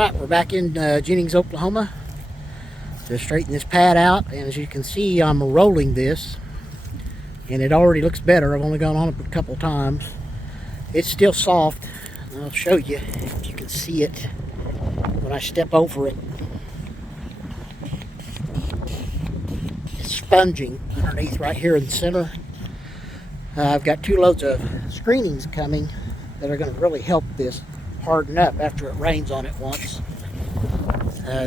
Alright, we're back in Jennings, Oklahoma to straighten this pad out, and as you can see I'm rolling this and it already looks better. I've only gone on it a couple times. It's still soft. I'll show you if you can see it when I step over it. It's sponging underneath right here in the center. I've got 2 loads of screenings coming that are going to really help this harden up after it rains on it once.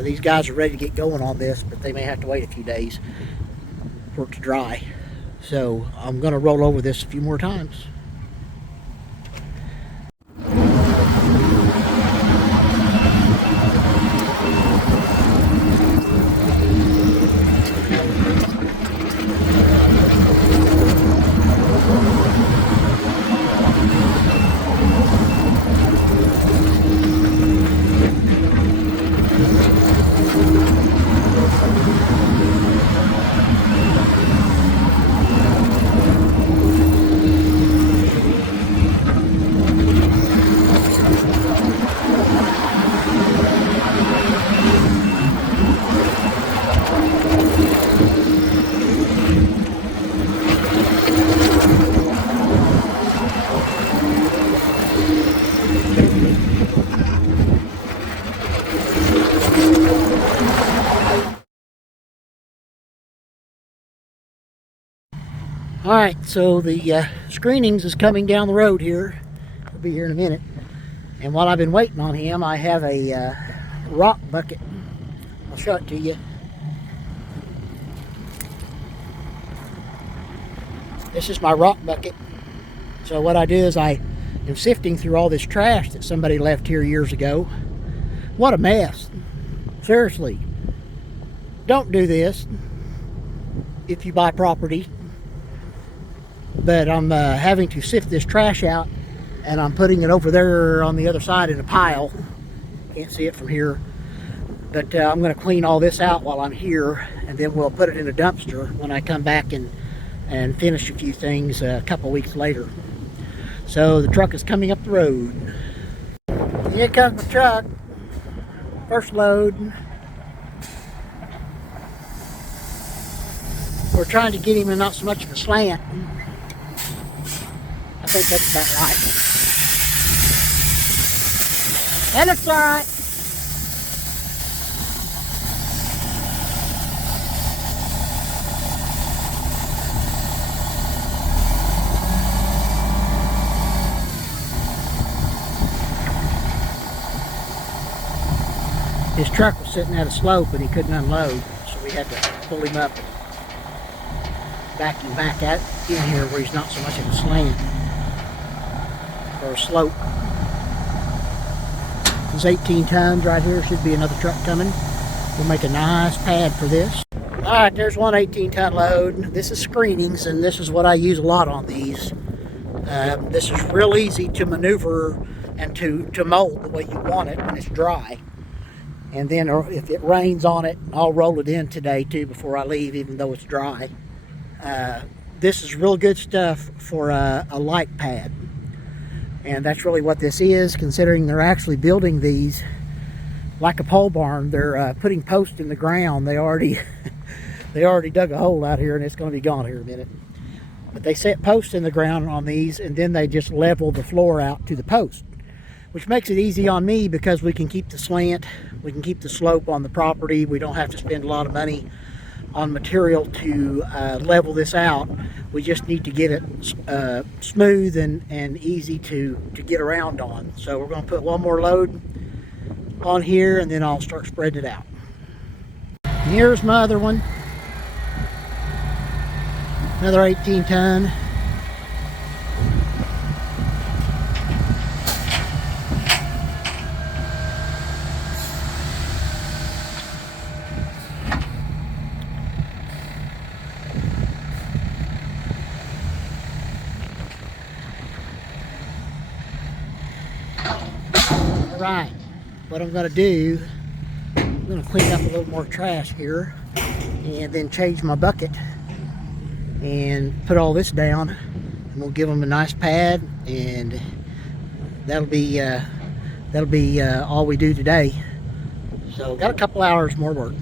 These guys are ready to get going on this, but they may have to wait a few days for it to dry. So I'm going to roll over this a few more times. Alright, so the screenings is coming down the road here. He'll be here in a minute. And while I've been waiting on him, I have a rock bucket. I'll show it to you. This is my rock bucket. So what I do is I am sifting through all this trash that somebody left here years ago. What a mess. Seriously. Don't do this if you buy property. But I'm having to sift this trash out, and I'm putting it over there on the other side in a pile. Can't see it from here. But I'm going to clean all this out while I'm here, and then we'll put it in a dumpster when I come back and finish a few things a couple weeks later. So the truck is coming up the road. Here comes the truck. First load. We're trying to get him in not so much of a slant. I think that's about right. And it's alright. His truck was sitting at a slope and he couldn't unload, so we had to pull him up and back him back out in here where he's not so much of a slant. Or a slope. It's 18 tons right here. Should be another truck coming. We'll make a nice pad for this. Alright, there's one 18-ton load. This is screenings, and this is what I use a lot on these. This is real easy to maneuver and to mold the way you want it when it's dry. And then if it rains on it, I'll roll it in today too before I leave, even though it's dry. This is real good stuff for a light pad. And that's really what this is, considering they're actually building these like a pole barn. They're putting posts in the ground. They already dug a hole out here, and it's going to be gone here in a minute. But they set posts in the ground on these, and then they just level the floor out to the post, which makes it easy on me because we can keep the slant, we can keep the slope on the property. We don't have to spend a lot of money on material to level this out. We just need to get it smooth and easy to get around on. So we're going to put one more load on here, and then I'll start spreading it out. And here's my other one. Another 18-ton. Right, what I'm going to do, I'm going to clean up a little more trash here and then change my bucket and put all this down, and we'll give them a nice pad, and that'll be all we do today. So got a couple hours more work.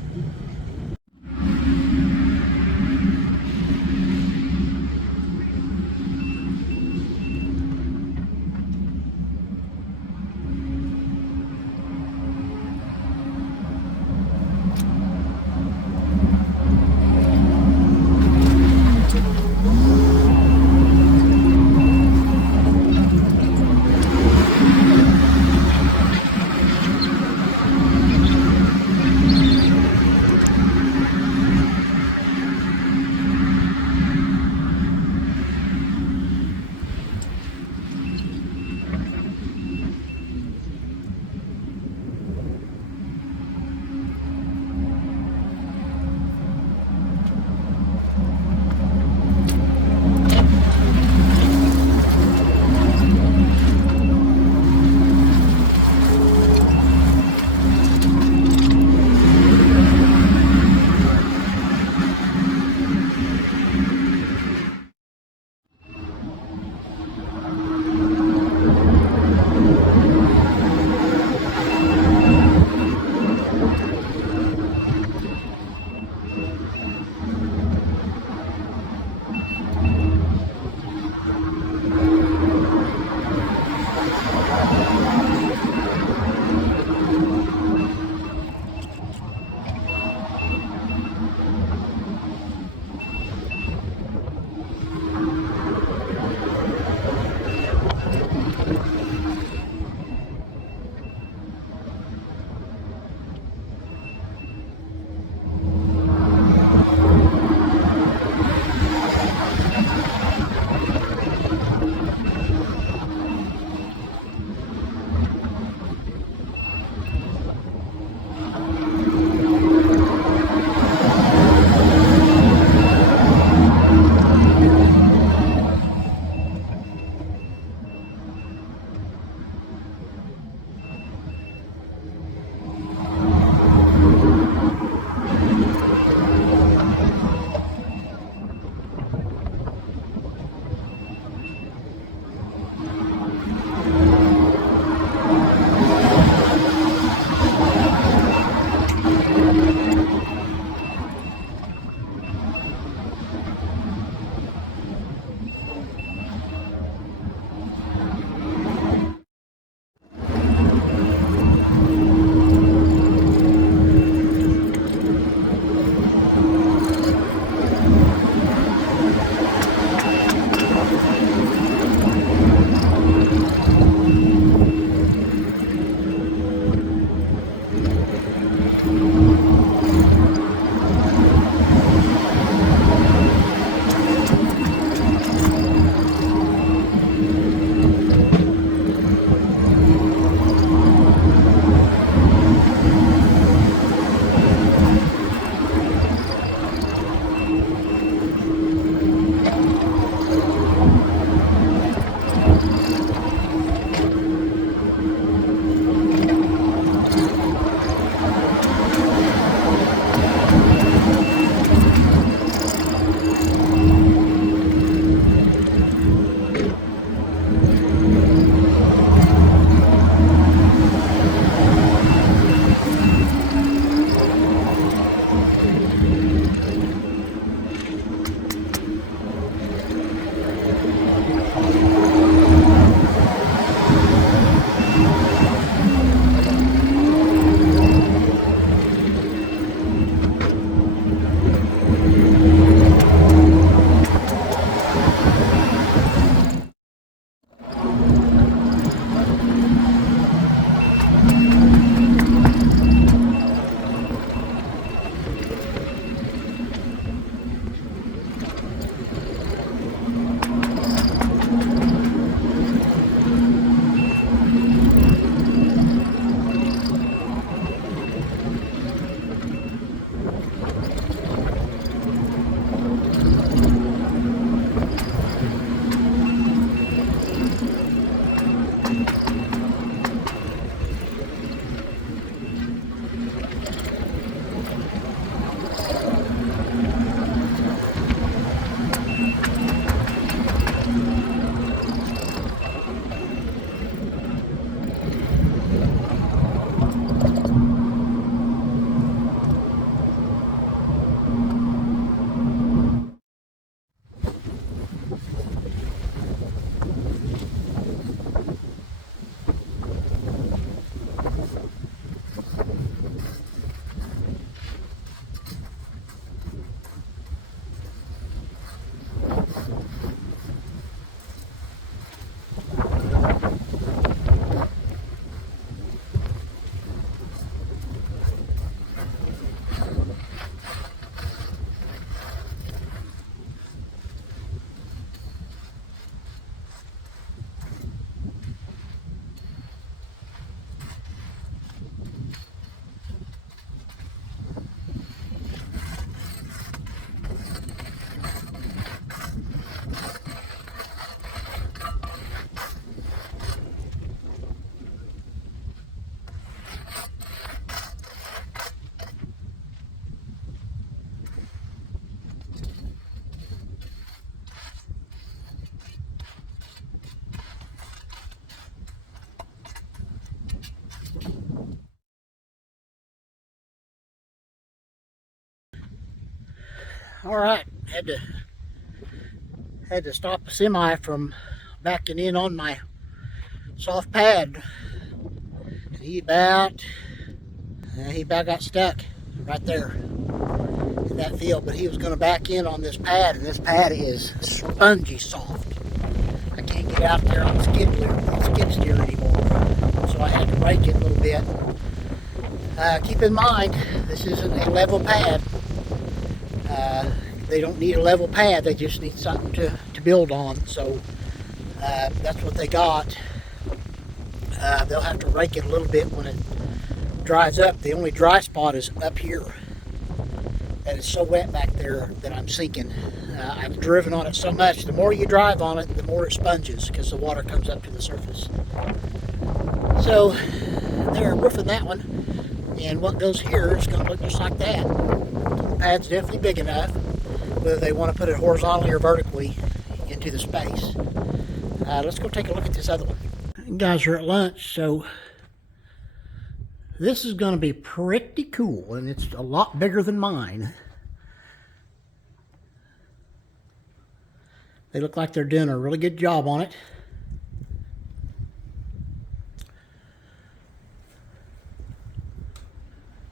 All right, had to stop a semi from backing in on my soft pad. He about got stuck right there in that field, but he was going to back in on this pad, and this pad is spongy soft. I can't get out there on the skid steer anymore, so I had to rake it a little bit. Keep in mind, this isn't a level pad. They don't need a level pad, they just need something to build on, so that's what they got. They'll have to rake it a little bit when it dries up. The only dry spot is up here. And it's so wet back there that I'm sinking. I've driven on it so much. The more you drive on it, the more it sponges because the water comes up to the surface. So they're roofing that one. And what goes here is going to look just like that. The pad's definitely big enough, whether they want to put it horizontally or vertically into the space. Let's go take a look at this other one. You guys are at lunch, so this is going to be pretty cool, and it's a lot bigger than mine. They look like they're doing a really good job on it.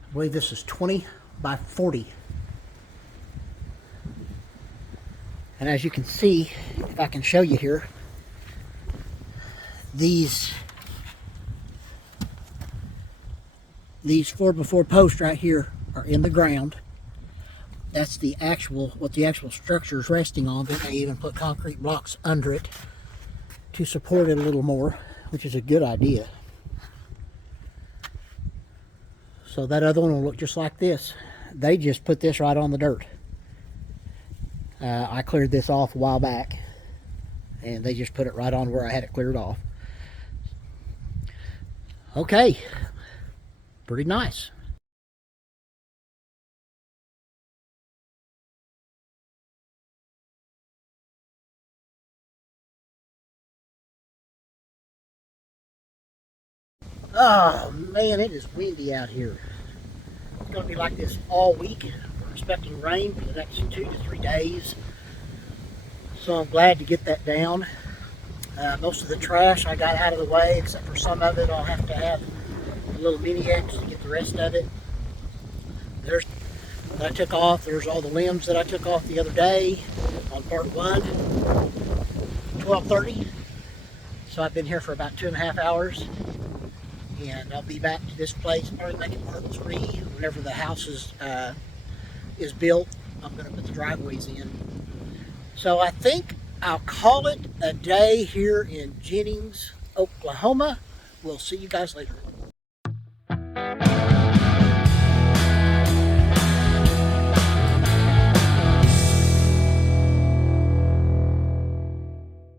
I believe this is 20 by 40. And as you can see, if I can show you here, these 4x4 posts right here are in the ground. That's what the actual structure is resting on. Then they even put concrete blocks under it to support it a little more, which is a good idea. So that other one will look just like this. They just put this right on the dirt. I cleared this off a while back, and they just put it right on where I had it cleared off. Okay, pretty nice. Oh man, it is windy out here. It's going to be like this all week. We're expecting rain for the next 2 to 3 days. So I'm glad to get that down. Most of the trash I got out of the way, except for some of it I'll have to have a little mini X to get the rest of it. There's that I took off. There's all the limbs that I took off the other day on part 1, 12:30. So I've been here for about 2.5 hours. And I'll be back to this place, probably making part 3 whenever the house is built. I'm going to put the driveways in. So I think I'll call it a day here in Jennings, Oklahoma. We'll see you guys later.